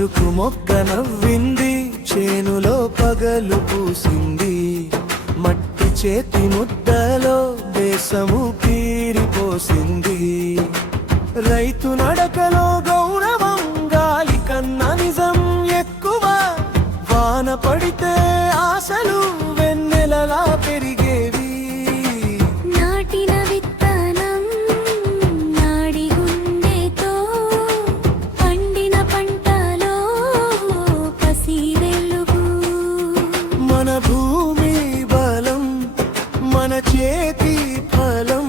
చెరుకు మొగ్గ నవ్వింది, చేనులో పగలు పూసింది. మట్టి చేతి ముద్దలో దేశము పీరిపోసింది. రైతు నడకలో గౌరవం, గాలి కన్నా నిజం ఎక్కువ. వాన పడితే ఆశలు వెన్నెలలా పెరిగేవి. నాటిన విత్తనం నాడి గుండెతో, పండిన పంటలో పసి వెలుగు. మన భూమి బలం, మన చేతి ఫలం,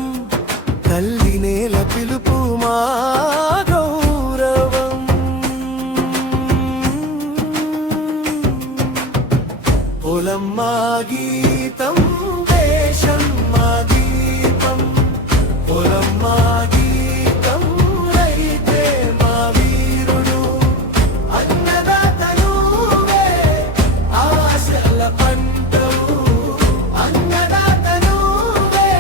తల్లి నేల పిలుపు మా గౌరవం. పొలం మా గీతం, దేశం మా దీపం. పొలం మా గీతం, రైతే మా వీరుడు. అన్నదాత నువ్వే ఆశల పంటవు. అన్నదాత నువ్వే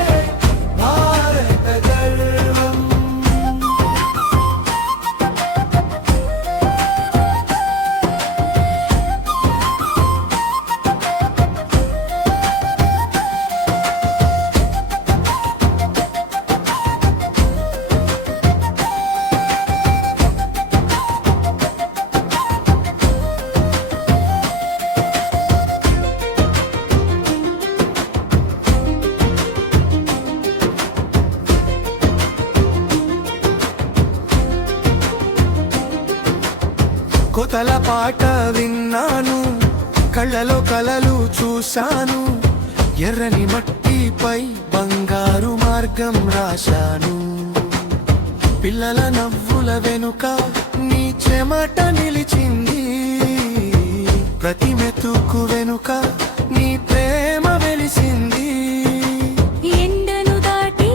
భారత గర్వం. కొతల పాట విన్నాను, కళ్ళలో కలలు చూశాను. ఎర్రని మట్టిపై బంగారు మార్గం రాశాను. పిల్లల నవ్వుల వెనుక నీ చెమట నిలిచింది. ప్రతి మెతుకు వెనుక నీ ప్రేమ వెలిసింది. ఎండను దాటి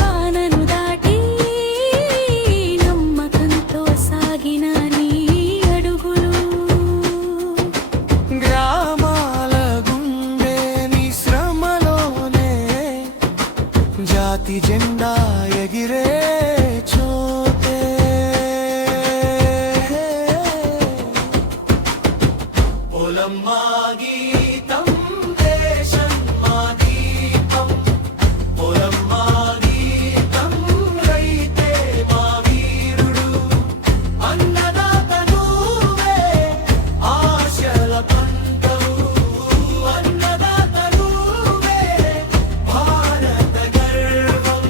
వానను దాటి, నమ్మకంతో సాగిన నీ అడుగులు. గ్రామాల గుండె నీ శ్రమలోనే, జాతి జెండా ఎగిరే చోటే. పొలం మా గీతం, దేశం మా దీపం. పొలం మా గీతం, రైతే మా వీరుడు. అన్నదాత నువ్వే ఆశల పంటవు. అన్నదాత నువ్వే భారత గర్వం.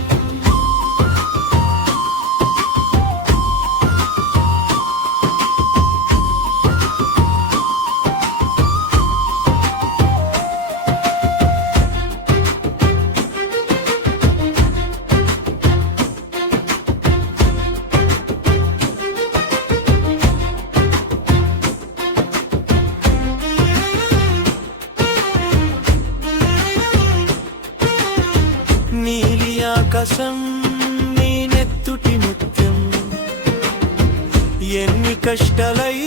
నీలి ఆకాశం నీ నెత్తుటి ముత్యం, ఎన్ని కష్టాలై